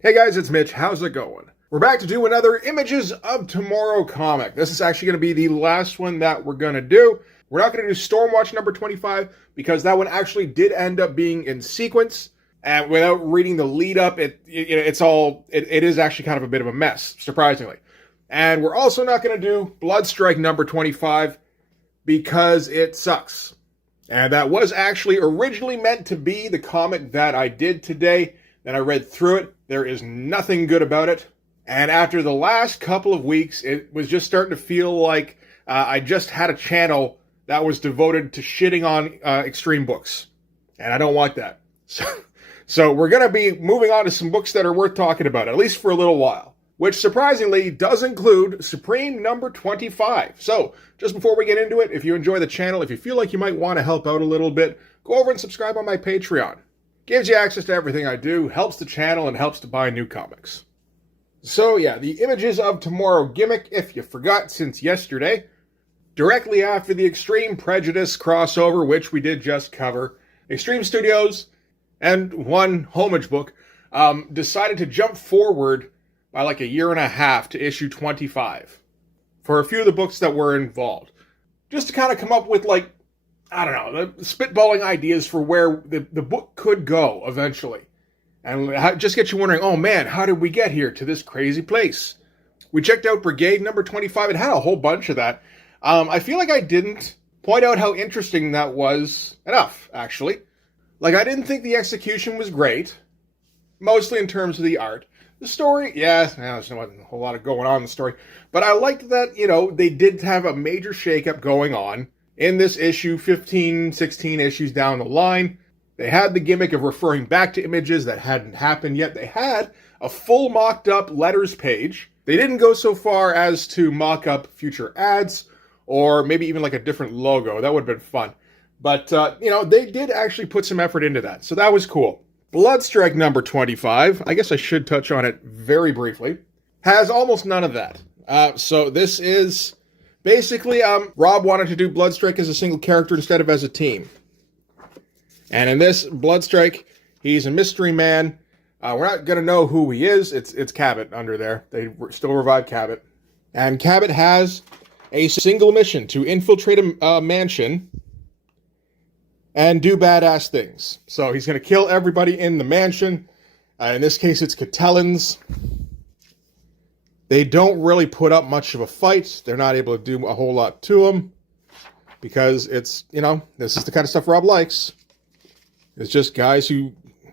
Hey guys, it's Mitch. How's it going? We're back to do another Images of Tomorrow comic. This is actually going to be the last one that we're going to do. We're not going to do Stormwatch number 25 because that one actually did end up being in sequence. And without reading the lead up, it is actually kind of a bit of a mess, surprisingly. And we're also not going to do Bloodstrike number 25 because it sucks. And that was actually originally meant to be the comic that I did today. Then I read through it. There is nothing good about it. And after the last couple of weeks, it was just starting to feel like I just had a channel that was devoted to shitting on extreme books. And I don't want that. So we're going to be moving on to some books that are worth talking about, at least for a little while. Which surprisingly does include Supreme number 25. So just before we get into it, if you enjoy the channel, if you feel like you might want to help out a little bit, go over and subscribe on my Patreon. Gives you access to everything I do, helps the channel, and helps to buy new comics. So yeah, the Images of Tomorrow gimmick, if you forgot since yesterday, directly after the Extreme Prejudice crossover, which we did just cover, Extreme Studios and one Homage book decided to jump forward by like a year and a half to issue 25 for a few of the books that were involved. Just to kind of come up with like, I don't know, the spitballing ideas for where the book could go eventually. And just get you wondering, oh man, how did we get here to this crazy place? We checked out Brigade number 25. It had a whole bunch of that. I feel like I didn't point out how interesting that was enough, actually. Like, I didn't think the execution was great, mostly in terms of the art. The story, yeah, there's not a whole lot of going on in the story. But I liked that, they did have a major shakeup going on in this issue, 15, 16 issues down the line. They had the gimmick of referring back to images that hadn't happened yet. They had a full mocked-up letters page. They didn't go so far as to mock up future ads, or maybe even like a different logo. That would have been fun. But, they did actually put some effort into that, so that was cool. Bloodstrike number 25, I guess I should touch on it very briefly, has almost none of that. So this is basically, Rob wanted to do Bloodstrike as a single character instead of as a team. And in this Bloodstrike, he's a mystery man. We're not going to know who he is. It's Cabot under there. They still revive Cabot. And Cabot has a single mission to infiltrate a mansion and do badass things. So he's going to kill everybody in the mansion. In this case, it's Catellans. They don't really put up much of a fight. They're not able to do a whole lot to them because it's, this is the kind of stuff Rob likes. It's just guys who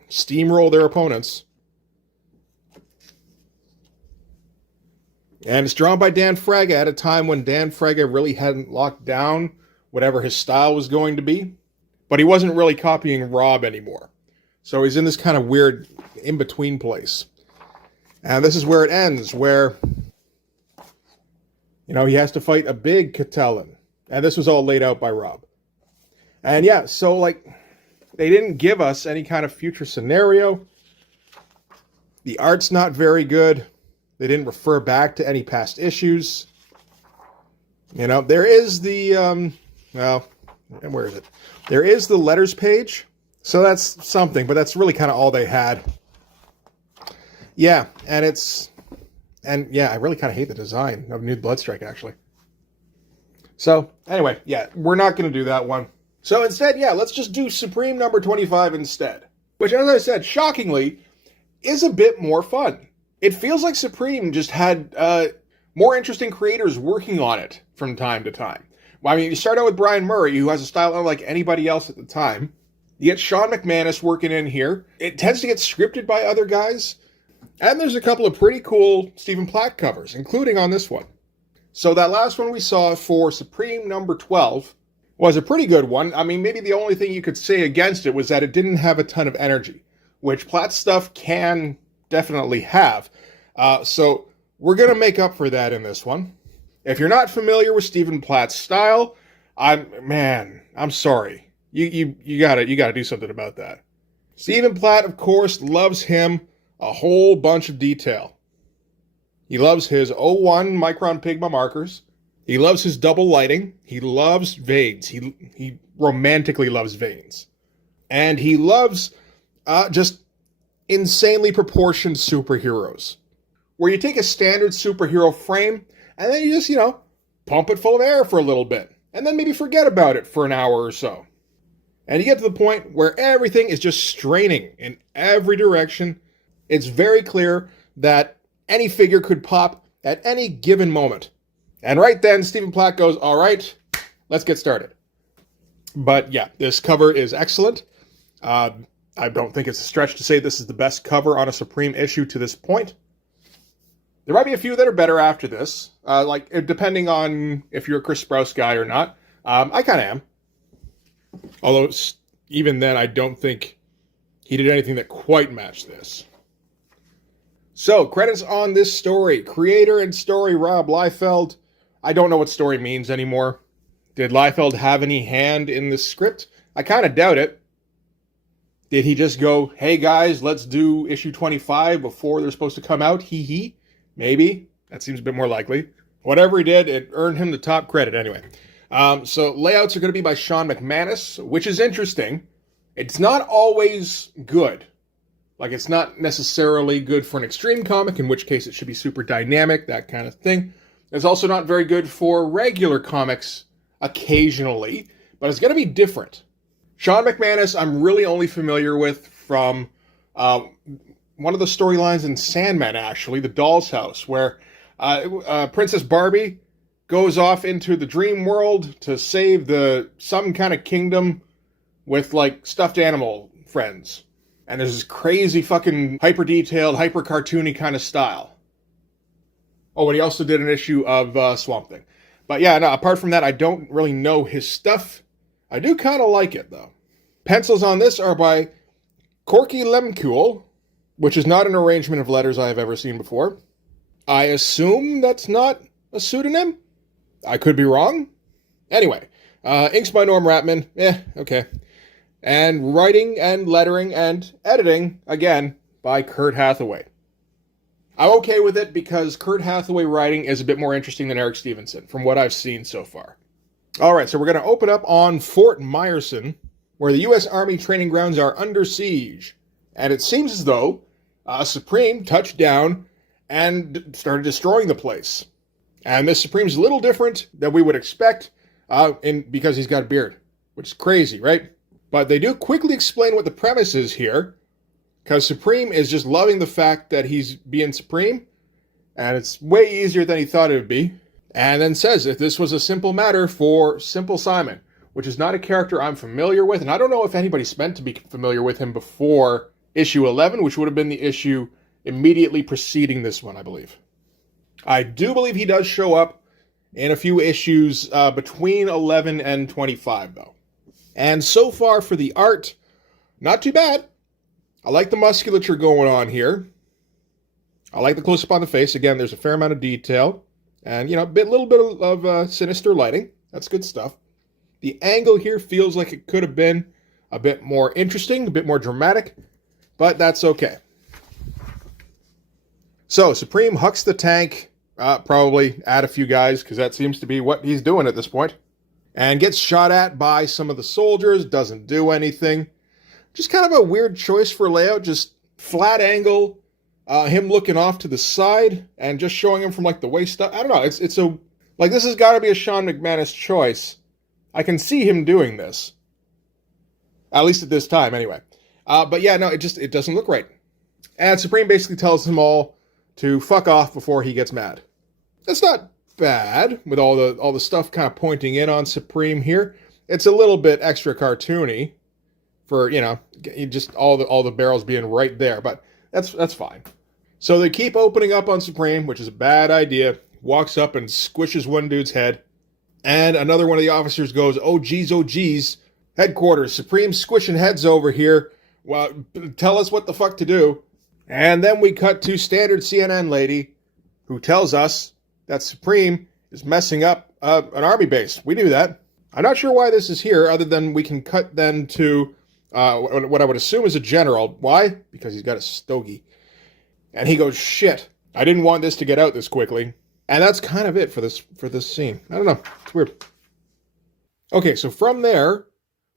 steamroll their opponents. And it's drawn by Dan Fraga at a time when Dan Fraga really hadn't locked down whatever his style was going to be. But he wasn't really copying Rob anymore. So he's in this kind of weird in-between place. And this is where it ends, where, he has to fight a big Catellan. And this was all laid out by Rob. And yeah, so they didn't give us any kind of future scenario. The art's not very good. They didn't refer back to any past issues. There is the, where is it? There is the letters page. So that's something, but that's really kind of all they had. Yeah, I really kind of hate the design of New Bloodstrike, actually. So, anyway, yeah, we're not going to do that one. So instead, let's just do Supreme number 25 instead. Which, as I said, shockingly, is a bit more fun. It feels like Supreme just had more interesting creators working on it from time to time. Well, you start out with Brian Murray, who has a style unlike anybody else at the time. You get Sean McManus working in here. It tends to get scripted by other guys. And there's a couple of pretty cool Stephen Platt covers, including on this one. So that last one we saw for Supreme number 12 was a pretty good one. Maybe the only thing you could say against it was that it didn't have a ton of energy, which Platt's stuff can definitely have. So we're going to make up for that in this one. If you're not familiar with Stephen Platt's style, I'm sorry. You gotta do something about that. Stephen Platt, of course, loves him a whole bunch of detail. He loves his 01 micron Pigma markers. He loves his double lighting. He loves veins. He romantically loves veins. And he loves just insanely proportioned superheroes, where you take a standard superhero frame and then you just, pump it full of air for a little bit, and then maybe forget about it for an hour or so. And you get to the point where everything is just straining in every direction. It's very clear that any figure could pop at any given moment. And right then, Stephen Platt goes, all right, let's get started. But yeah, this cover is excellent. I don't think it's a stretch to say this is the best cover on a Supreme issue to this point. There might be a few that are better after this, depending on if you're a Chris Sprouse guy or not. I kind of am. Although, even then, I don't think he did anything that quite matched this. So, credits on this story. Creator and story, Rob Liefeld. I don't know what story means anymore. Did Liefeld have any hand in the script? I kind of doubt it. Did he just go, hey guys, let's do issue 25 before they're supposed to come out? Hee hee. Maybe. That seems a bit more likely. Whatever he did, it earned him the top credit anyway. So layouts are going to be by Sean McManus, which is interesting. It's not always good. Like, it's not necessarily good for an extreme comic, in which case it should be super dynamic, that kind of thing. It's also not very good for regular comics occasionally, but it's going to be different. Sean McManus, I'm really only familiar with from one of the storylines in Sandman, actually, The Doll's House, where Princess Barbie goes off into the dream world to save some kind of kingdom with, stuffed animal friends. And there's this crazy fucking hyper-detailed, hyper-cartoony kind of style. Oh, and he also did an issue of Swamp Thing. But yeah, no, apart from that, I don't really know his stuff. I do kind of like it, though. Pencils on this are by Corky Lemkuhl, which is not an arrangement of letters I have ever seen before. I assume that's not a pseudonym? I could be wrong. Anyway, inks by Norm Ratman. Okay. And writing and lettering and editing, again, by Kurt Hathaway. I'm okay with it because Kurt Hathaway writing is a bit more interesting than Eric Stevenson, from what I've seen so far. Alright, so we're going to open up on Fort Meyerson, where the U.S. Army training grounds are under siege. And it seems as though Supreme touched down and started destroying the place. And this Supreme's a little different than we would expect because he's got a beard, which is crazy, right? But they do quickly explain what the premise is here, because Supreme is just loving the fact that he's being Supreme, and it's way easier than he thought it would be. And then says, if this was a simple matter for Simple Simon, which is not a character I'm familiar with, and I don't know if anybody's meant to be familiar with him before issue 11, which would have been the issue immediately preceding this one, I believe. I do believe he does show up in a few issues between 11 and 25, though. And so far for the art, not too bad. I like the musculature going on here. I like the close-up on the face. Again, there's a fair amount of detail. And, a little bit of sinister lighting. That's good stuff. The angle here feels like it could have been a bit more interesting, a bit more dramatic, but that's okay. So, Supreme hucks the tank, probably at a few guys, because that seems to be what he's doing at this point, and gets shot at by some of the soldiers, doesn't do anything. Just kind of a weird choice for layout, just flat angle, him looking off to the side, and just showing him from, the waist up. I don't know, this has got to be a Sean McManus choice. I can see him doing this. At least at this time, anyway. But yeah, no, it doesn't look right. And Supreme basically tells them all to fuck off before he gets mad. That's not bad, with all the stuff kind of pointing in on Supreme here. It's a little bit extra cartoony for, just all the barrels being right there, but that's fine. So they keep opening up on Supreme, which is a bad idea. Walks up and squishes one dude's head. And another one of the officers goes, oh geez, headquarters, Supreme squishing heads over here. Well, tell us what the fuck to do. And then we cut to standard CNN lady who tells us that Supreme is messing up an army base. We knew that. I'm not sure why this is here, other than we can cut then to what I would assume is a general. Why? Because he's got a stogie. And he goes, shit, I didn't want this to get out this quickly. And that's kind of it for this scene. I don't know. It's weird. Okay, so from there,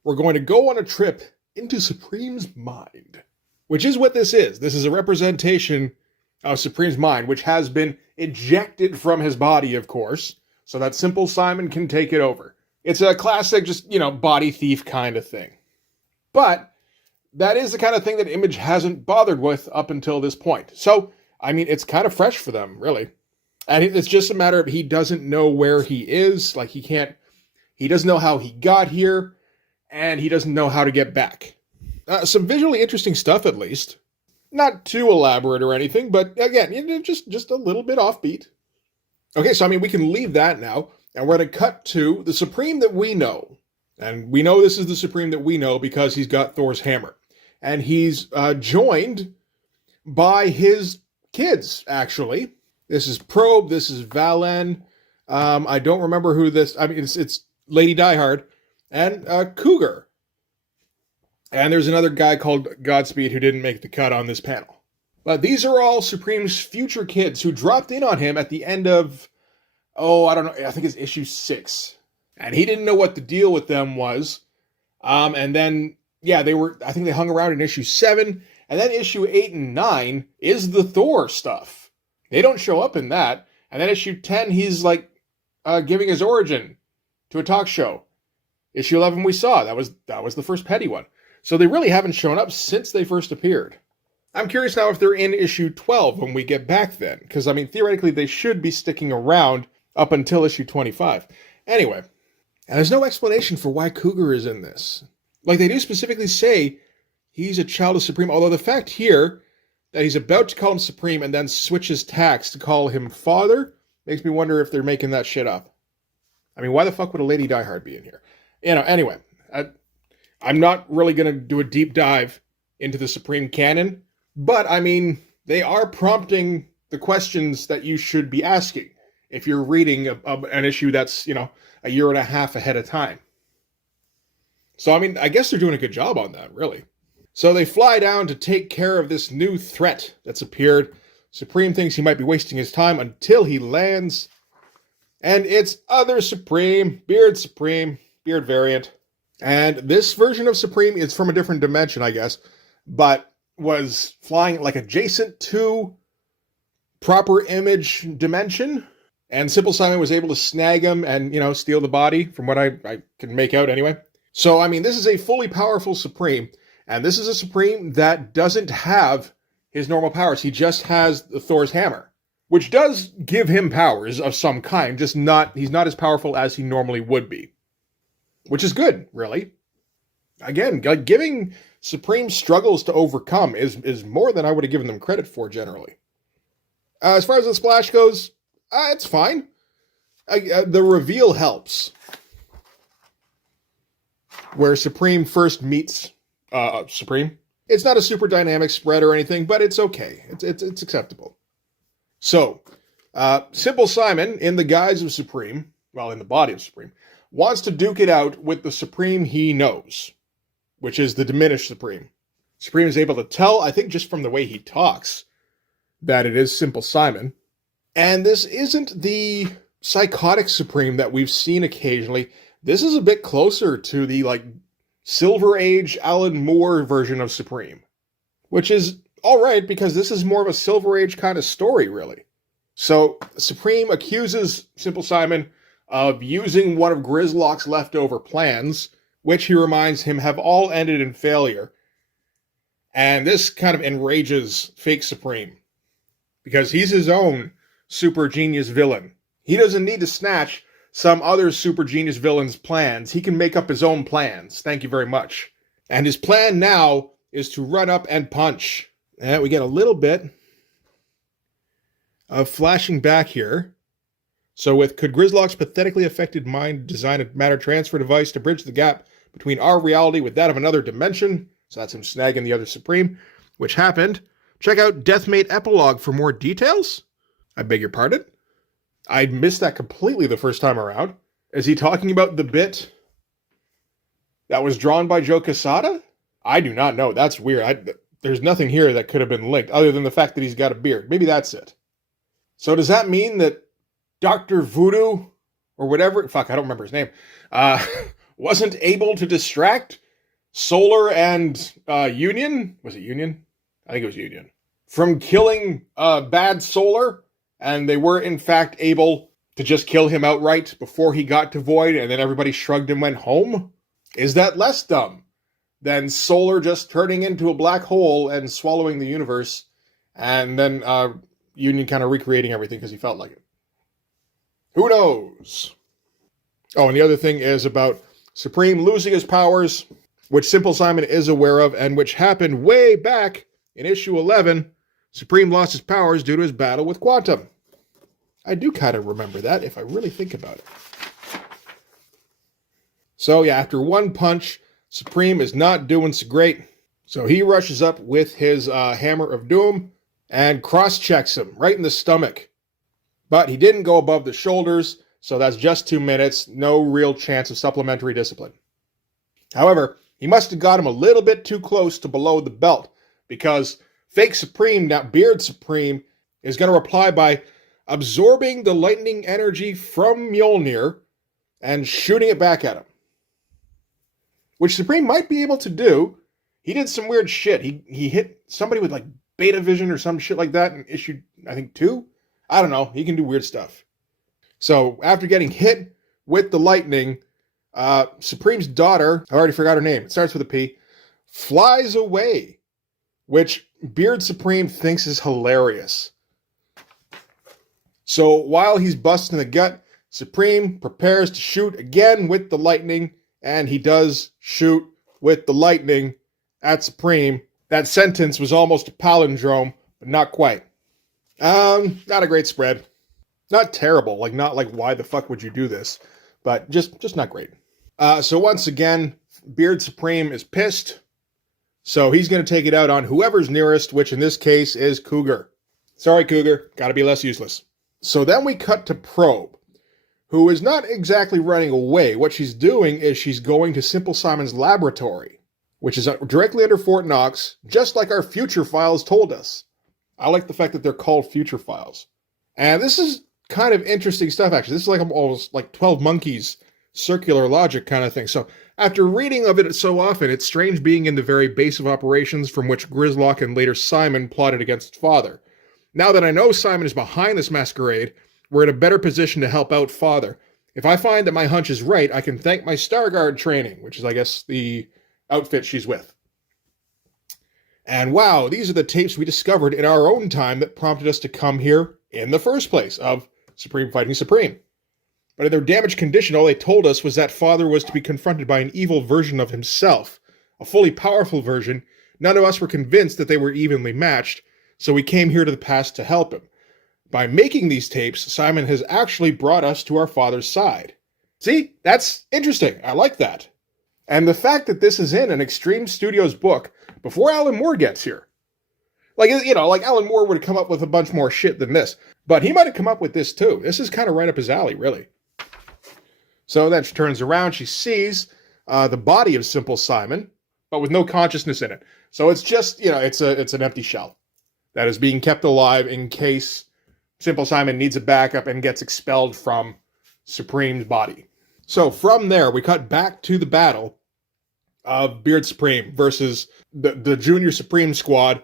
we're going to go on a trip into Supreme's mind. which is what this is. This is a representation of Supreme's mind, which has been ejected from his body, of course, so that Simple Simon can take it over. It's a classic, just, body thief kind of thing. But that is the kind of thing that Image hasn't bothered with up until this point. So, it's kind of fresh for them, really. And it's just a matter of he doesn't know where he is. Like, he doesn't know how he got here, and he doesn't know how to get back. Some visually interesting stuff, at least. Not too elaborate or anything, but again, just a little bit offbeat. Okay, so we can leave that now, and we're going to cut to the Supreme that we know. And we know this is the Supreme that we know because he's got Thor's hammer. And he's joined by his kids, actually. This is Probe, this is Valen. I don't remember who this... it's Lady Diehard and Cougar. And there's another guy called Godspeed who didn't make the cut on this panel. But these are all Supreme's future kids who dropped in on him at the end of, I don't know, I think it's issue 6. And he didn't know what the deal with them was. And then, I think they hung around in issue 7. And then issue 8 and 9 is the Thor stuff. They don't show up in that. And then issue 10, he's giving his origin to a talk show. Issue 11 we saw. That was the first Petty one. So they really haven't shown up since they first appeared. I'm curious now if they're in issue 12 when we get back then. Because, theoretically, they should be sticking around up until issue 25. Anyway, and there's no explanation for why Cougar is in this. Like, they do specifically say he's a child of Supreme, although the fact here that he's about to call him Supreme and then switches tacks to call him Father makes me wonder if they're making that shit up. Why the fuck would a Lady Diehard be in here? Anyway, I'm not really going to do a deep dive into the Supreme canon, but, they are prompting the questions that you should be asking if you're reading an issue that's, a year and a half ahead of time. So, I guess they're doing a good job on that, really. So they fly down to take care of this new threat that's appeared. Supreme thinks he might be wasting his time until he lands. And it's other Supreme, Beard variant. And this version of Supreme is from a different dimension, I guess, but was flying adjacent to proper Image dimension. And Simple Simon was able to snag him and, steal the body, from what I can make out anyway. So, this is a fully powerful Supreme, and this is a Supreme that doesn't have his normal powers. He just has the Thor's hammer, which does give him powers of some kind, he's not as powerful as he normally would be. Which is good, really. Again, giving Supreme struggles to overcome is more than I would have given them credit for, generally. As far as the splash goes, it's fine. The reveal helps. Where Supreme first meets Supreme. It's not a super dynamic spread or anything, but it's okay. It's acceptable. So, Simple Simon, in the guise of Supreme, in the body of Supreme, wants to duke it out with the Supreme he knows, which is the diminished Supreme. Supreme is able to tell, I think just from the way he talks, that it is Simple Simon. And this isn't the psychotic Supreme that we've seen occasionally. This is a bit closer to the, Silver Age Alan Moore version of Supreme. Which is alright, because this is more of a Silver Age kind of story, really. So, Supreme accuses Simple Simon of using one of Grislock's leftover plans, which he reminds him have all ended in failure. And this kind of enrages Fake Supreme, because he's his own super genius villain. He doesn't need to snatch some other super genius villain's plans. He can make up his own plans. Thank you very much. And his plan now is to run up and punch. And we get a little bit of flashing back here. So could Grislock's pathetically affected mind design a matter transfer device to bridge the gap between our reality with that of another dimension? So that's him snagging the other Supreme, which happened. Check out Deathmate Epilogue for more details. I beg your pardon? I missed that completely the first time around. Is he talking about the bit that was drawn by Joe Quesada? I do not know. That's weird. There's nothing here that could have been linked other than the fact that he's got a beard. Maybe that's it. So does that mean that Dr. Voodoo, or whatever, I don't remember his name, wasn't able to distract Solar and Union? Was it Union? I think it was Union. From killing Bad Solar, and they were in fact able to just kill him outright before he got to Void, and then everybody shrugged and went home? Is that less dumb than Solar just turning into a black hole and swallowing the universe, and then Union kind of recreating everything because he felt like it? Who knows? Oh, and the other thing is about Supreme losing his powers, which Simple Simon is aware of, and which happened way back in issue 11. Supreme lost his powers due to his battle with Quantum. I do kind of remember that, if I really think about it. So yeah, after one punch, Supreme is not doing so great. So he rushes up with his Hammer of Doom and cross-checks him right in the stomach. But he didn't go above the shoulders, so that's just 2 minutes, no real chance of supplementary discipline. However, he must have got him a little bit too close to below the belt, because Fake Supreme, now Beard Supreme, is going to reply by absorbing the lightning energy from Mjolnir and shooting it back at him. Which Supreme might be able to do. He did some weird shit. He hit somebody with like beta vision or some shit like that in issue, I think, 2? I don't know. He can do weird stuff. So after getting hit with the lightning, Supreme's daughter, I already forgot her name, it starts with a P, flies away, which Beard Supreme thinks is hilarious. So while he's busting the gut, Supreme prepares to shoot again with the lightning, and he does shoot with the lightning at Supreme. That sentence was almost a palindrome, but not quite. Not a great spread. Not terrible, like not like why the fuck would you do this, but just not great. So once again, Beard Supreme is pissed, so he's going to take it out on whoever's nearest, which in this case is Cougar. Sorry, Cougar, gotta be less useless. So then we cut to Probe, who is not exactly running away. What she's doing is she's going to Simple Simon's laboratory, which is directly under Fort Knox, just like our Future Files told us. I like the fact that they're called Future Files. And this is kind of interesting stuff, actually. This is like almost like 12 Monkeys circular logic kind of thing. So after reading of it so often, it's strange being in the very base of operations from which Grislock and later Simon plotted against Father. Now that I know Simon is behind this masquerade, we're in a better position to help out Father. If I find that my hunch is right, I can thank my Starguard training, which is, I guess, the outfit she's with. And wow, these are the tapes we discovered in our own time that prompted us to come here in the first place, of Supreme fighting Supreme. But in their damaged condition, all they told us was that Father was to be confronted by an evil version of himself, a fully powerful version. None of us were convinced that they were evenly matched, so we came here to the past to help him. By making these tapes, Simon has actually brought us to our Father's side. See? That's interesting. I like that. And the fact that this is in an Extreme Studios book before Alan Moore gets here. Like, you know, like Alan Moore would have come up with a bunch more shit than this. But he might have come up with this too. This is kind of right up his alley, really. So then she turns around, she sees the body of Simple Simon, but with no consciousness in it. So it's just, you know, it's an empty shell that is being kept alive in case Simple Simon needs a backup and gets expelled from Supreme's body. So from there, we cut back to the battle of Beard Supreme versus the Junior Supreme squad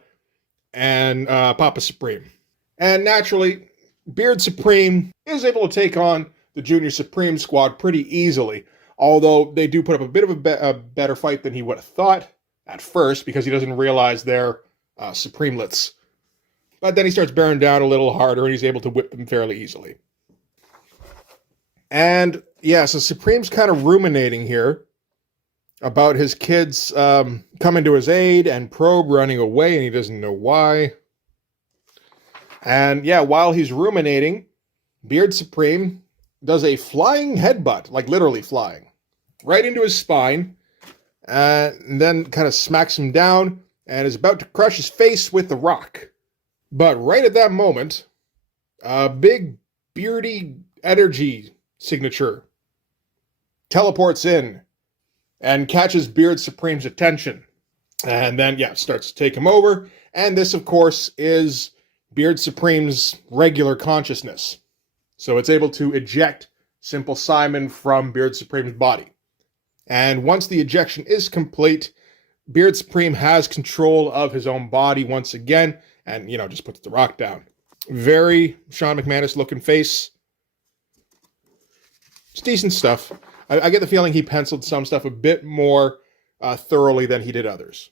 and Papa Supreme. And naturally, Beard Supreme is able to take on the Junior Supreme squad pretty easily, although they do put up a bit of a better fight than he would have thought at first, because he doesn't realize they're Supremelets. But then he starts bearing down a little harder, and he's able to whip them fairly easily. And yeah, so Supreme's kind of ruminating here about his kids coming to his aid and Probe running away, and he doesn't know why. And yeah, while he's ruminating, Beard Supreme does a flying headbutt, like literally flying, right into his spine, and then kind of smacks him down and is about to crush his face with the rock. But right at that moment, a big beardy energy signature teleports in and catches Beard Supreme's attention. And then, yeah, starts to take him over. And this, of course, is Beard Supreme's regular consciousness. So it's able to eject Simple Simon from Beard Supreme's body. And once the ejection is complete, Beard Supreme has control of his own body once again, and, just puts the rock down. Very Sean McManus looking face. It's decent stuff. I get the feeling he penciled some stuff a bit more thoroughly than he did others.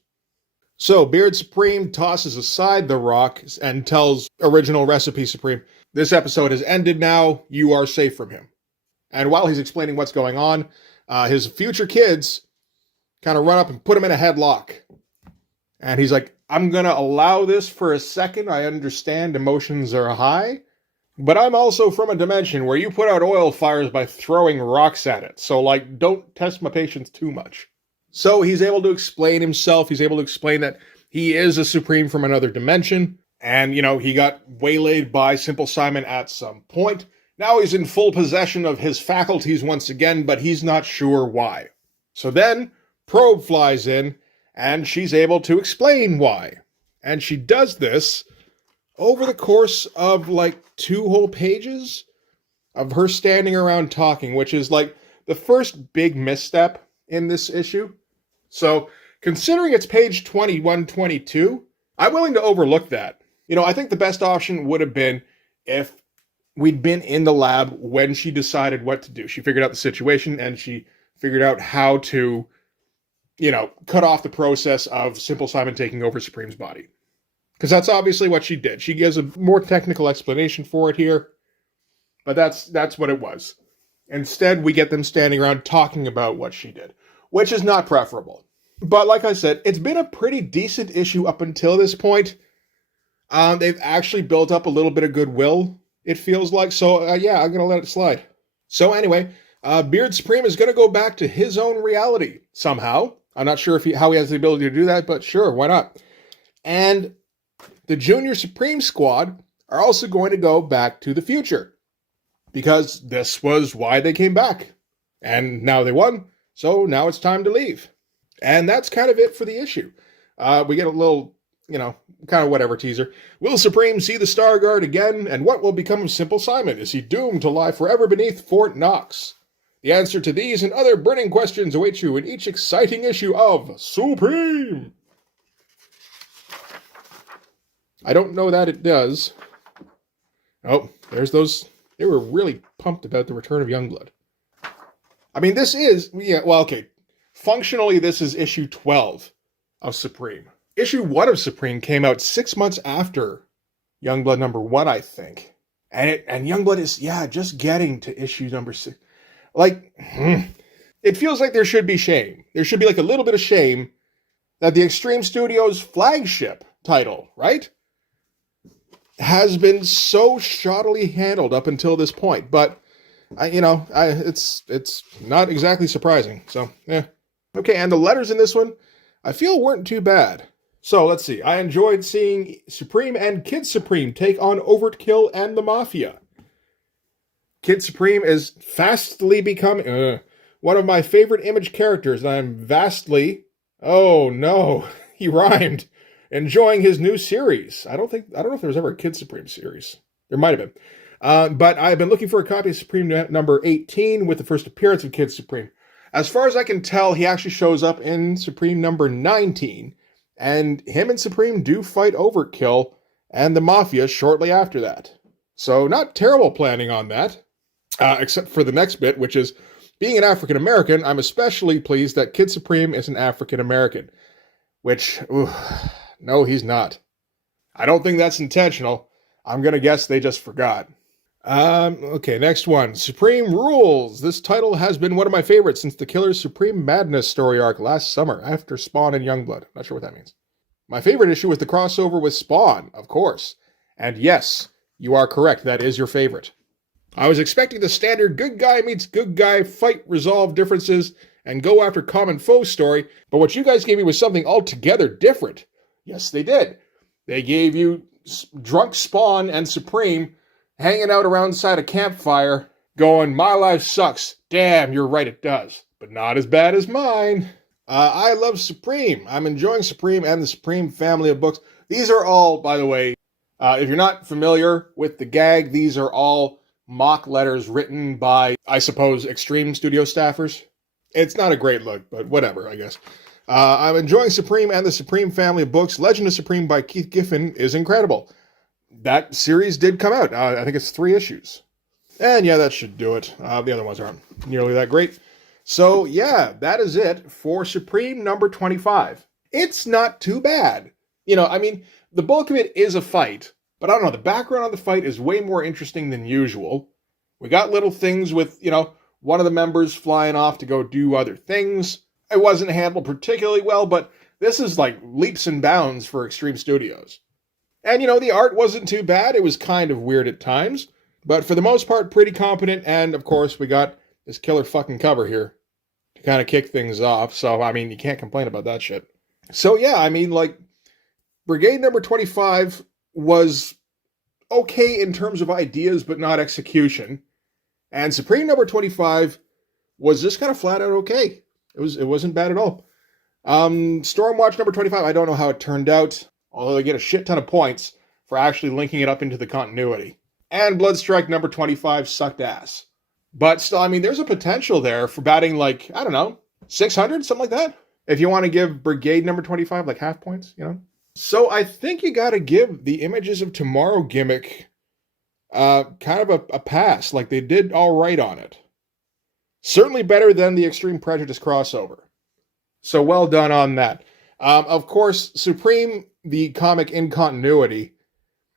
So Beard Supreme tosses aside the rock and tells original Recipe Supreme, this episode has ended now, you are safe from him. And while he's explaining what's going on, his future kids kind of run up and put him in a headlock. And he's like, I'm going to allow this for a second. I understand emotions are high, but I'm also from a dimension where you put out oil fires by throwing rocks at it. So, don't test my patience too much. So he's able to explain himself. He's able to explain that he is a Supreme from another dimension. And, he got waylaid by Simple Simon at some point. Now he's in full possession of his faculties once again, but he's not sure why. So then Probe flies in, and she's able to explain why. And she does this over the course of 2 whole pages of her standing around talking, which is the first big misstep in this issue. So considering it's page 21, 22, I'm willing to overlook that. I think the best option would have been if we'd been in the lab when she decided what to do. She figured out the situation and she figured out how to, cut off the process of Simple Simon taking over Supreme's body. Because that's obviously what she did. She gives a more technical explanation for it here, but that's what it was. Instead, we get them standing around talking about what she did, which is not preferable. But like I said, it's been a pretty decent issue up until this point. They've actually built up a little bit of goodwill, it feels like. So, I'm going to let it slide. So anyway, Beard Supreme is going to go back to his own reality somehow. I'm not sure how he has the ability to do that, but sure, why not? And the Junior Supreme Squad are also going to go back to the future. Because this was why they came back. And now they won, so now it's time to leave. And that's kind of it for the issue. We get a little, kind of whatever teaser. Will Supreme see the Star Guard again? And what will become of Simple Simon? Is he doomed to lie forever beneath Fort Knox? The answer to these and other burning questions await you in each exciting issue of Supreme. I don't know that it does. Oh, there's those. They were really pumped about the return of Youngblood. I mean, this is, functionally, this is issue 12 of Supreme. Issue 1 of Supreme came out 6 months after Youngblood number 1, I think. And Youngblood is, just getting to issue number 6. It feels like there should be shame. There should be a little bit of shame that the Extreme Studios flagship title, right, has been so shoddily handled up until this point. But, it's not exactly surprising. So, yeah. Okay, and the letters in this one, I feel weren't too bad. So, let's see. I enjoyed seeing Supreme and Kid Supreme take on Overkill and the Mafia. Kid Supreme is fastly becoming one of my favorite Image characters, and I'm vastly, oh no, he rhymed, enjoying his new series. I don't know if there was ever a Kid Supreme series. There might have been. But I've been looking for a copy of Supreme number 18 with the first appearance of Kid Supreme. As far as I can tell, he actually shows up in Supreme number 19, and him and Supreme do fight Overkill and the Mafia shortly after that. So not terrible planning on that. Except for the next bit, which is, being an African American, I'm especially pleased that Kid Supreme is an African American. Which, no, he's not. I don't think that's intentional. I'm going to guess they just forgot. Okay, next one. Supreme Rules. This title has been one of my favorites since the Killer's Supreme Madness story arc last summer, after Spawn and Youngblood. Not sure what that means. My favorite issue was the crossover with Spawn, of course. And yes, you are correct, that is your favorite. I was expecting the standard good guy meets good guy, fight, resolve differences, and go after common foe story, but what you guys gave me was something altogether different. Yes, they did. They gave you drunk Spawn and Supreme hanging out around inside a campfire, going, my life sucks. Damn, you're right, it does. But not as bad as mine. I love Supreme. I'm enjoying Supreme and the Supreme family of books. These are all, by the way, if you're not familiar with the gag, these are all mock letters written by, I suppose, Extreme Studio staffers. It's not a great look, but whatever, I guess. I'm enjoying Supreme and the Supreme family of books. Legend of Supreme by Keith Giffen is incredible. That series did come out. I think it's 3 issues. And yeah, that should do it. The other ones aren't nearly that great. So yeah, that is it for Supreme number 25. It's not too bad. You know, I mean, the bulk of it is a fight, but I don't know, the background on the fight is way more interesting than usual. We got little things with, you know, one of the members flying off to go do other things. It wasn't handled particularly well, but this is like leaps and bounds for Extreme Studios. And, you know, the art wasn't too bad. It was kind of weird at times, but for the most part, pretty competent. And, of course, we got this killer fucking cover here to kind of kick things off. So, I mean, you can't complain about that shit. So, yeah, I mean, like, Brigade number 25 was okay in terms of ideas, but not execution. And Supreme number 25 was just kind of flat out okay. It wasn't bad at all. Stormwatch number 25, I don't know how it turned out, although they get a shit ton of points for actually linking it up into the continuity. And Bloodstrike number 25 sucked ass. But still, I mean, there's a potential there for batting like, I don't know, 600, something like that. If you want to give Brigade number 25 like half points, you know? So I think you got to give the Images of Tomorrow gimmick kind of a pass. Like, they did all right on it. Certainly better than the Extreme Prejudice crossover. So well done on that. Of course, Supreme, the comic in continuity,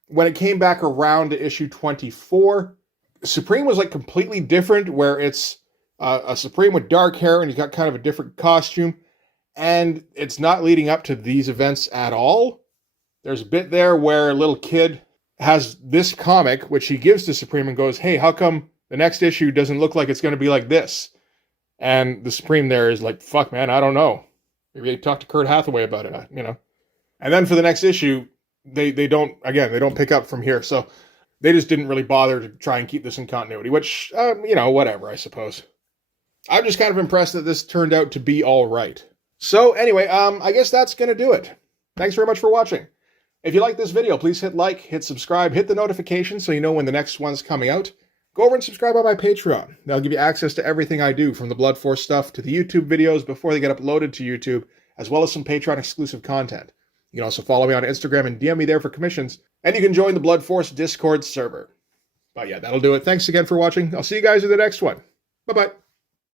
when it came back around to issue 24, Supreme was like completely different, where it's a Supreme with dark hair and he's got kind of a different costume. And it's not leading up to these events at all. There's a bit there where a little kid has this comic, which he gives to Supreme and goes, hey, how come the next issue doesn't look like it's going to be like this? And the Supreme there is like, fuck, man, I don't know. Maybe they talk to Kurt Hathaway about it, you know. And then for the next issue, they don't pick up from here. So they just didn't really bother to try and keep this in continuity, which, you know, whatever, I suppose. I'm just kind of impressed that this turned out to be all right. So anyway, I guess that's going to do it. Thanks very much for watching. If you like this video, please hit like, hit subscribe, hit the notification so you know when the next one's coming out. Go over and subscribe on my Patreon. That'll give you access to everything I do, from the Blood Force stuff to the YouTube videos before they get uploaded to YouTube, as well as some Patreon exclusive content. You can also follow me on Instagram and DM me there for commissions, and you can join the Blood Force Discord server. But yeah, that'll do it. Thanks again for watching. I'll see you guys in the next one. Bye-bye.